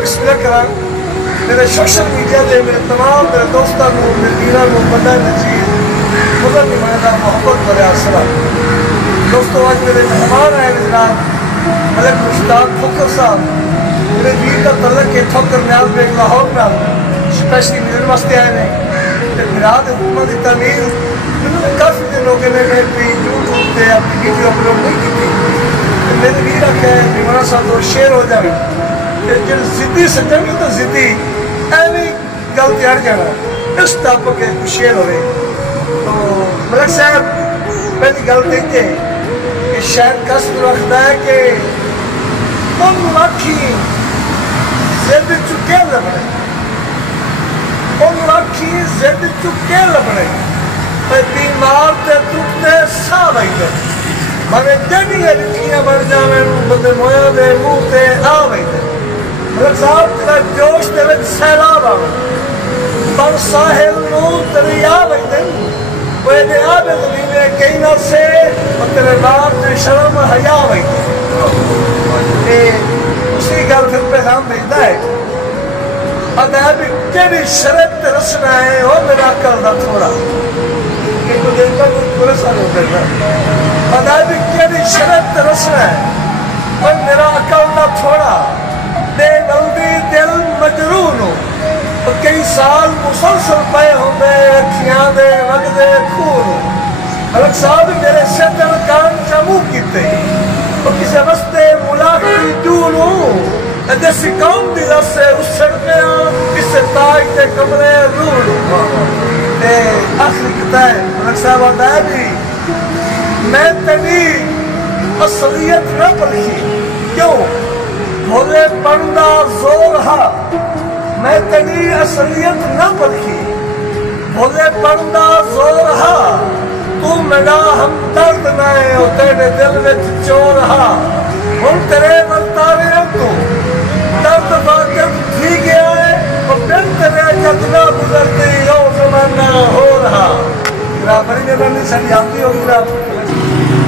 بسم کرا میرے سوشل میڈیا دے میرے تمام میرے دوستوں کو میرے ویران کو بندہ نچیز خدا کی مہدہ محبت برے السلام دوستو آج میرے مہمان آئے جناب ملک مشتاق ٹھوکر صاحب میرے ویر کا تعلق ہے ٹھوکر نیاز بیگ لاہور میں اسپیشلی میرے واسطے آئے نے میراد حکومت کی تعمیر کافی دن ہو گئے میں بھی یوٹیوب پہ اپنی ویڈیو اپلوڈ نہیں کی تھی میرے ویر آکھا ہے بیمارہ صاحب دو شیئر ہو جائے جن زدی سجن گے تو زدی ایوی گل تیار جانا اس ٹاپک ہے کچھ شیئر ہوئے تو ملک صاحب پہلی گل دیکھتے کہ شاید قصد رکھتا ہے کہ ان مکھی زد چکے لبنے ان مکھی زد چکے لبنے پر بیمار تے ٹوٹتے سا بھائی مگر جنی ہے لکھیاں بڑھ جاویں بندے مویا دے منہ تے آ بھائی ملک صاحب تیرا جوش دے وچ سیلاب آوے پر ساحل نو دریا بھائی دن وہ دے آبے زمین کہیں نہ سے اور تیرے بات تے شرم حیا بھائی دن اسی گل پھر پیغام بھیجتا ہے ادائب کیڑی شرط رسنا ہے وہ میرا عقل دا تھوڑا کہ تو دیکھتا کچھ پورے سال ہو کرنا ادائب کیڑی شرط رسنا ہے وہ میرا عقل دا تھوڑا دے بلدی دل مجرون ہو اور کئی سال مسلسل پائے ہوں دے اکھیاں دے وقت دے خون ہو ملک صاحب میرے شدر کان چمو کیتے اور کسی وستے ملاقی جون ہو جیسی قوم دی رسے اس سڑکے کسی تاج تے کمرے رون ہو آخری کتا ہے ملک صاحب آتا ہے بھی میں تنی اصلیت نہ پلکی کیوں بھولے پڑھنا زور ہا میں تنی اصلیت نہ پلکی بھولے پڑھنا زور ہا تو میرا ہم درد نہ ہے اور تیرے دل میں چور ہا ہم تیرے مرتاوے تو درد واقف تھی گیا ہے اور پھر تیرے جدنا گزرتے یو زمانہ ہو رہا بڑی نے بڑی ساری آتی ہوگی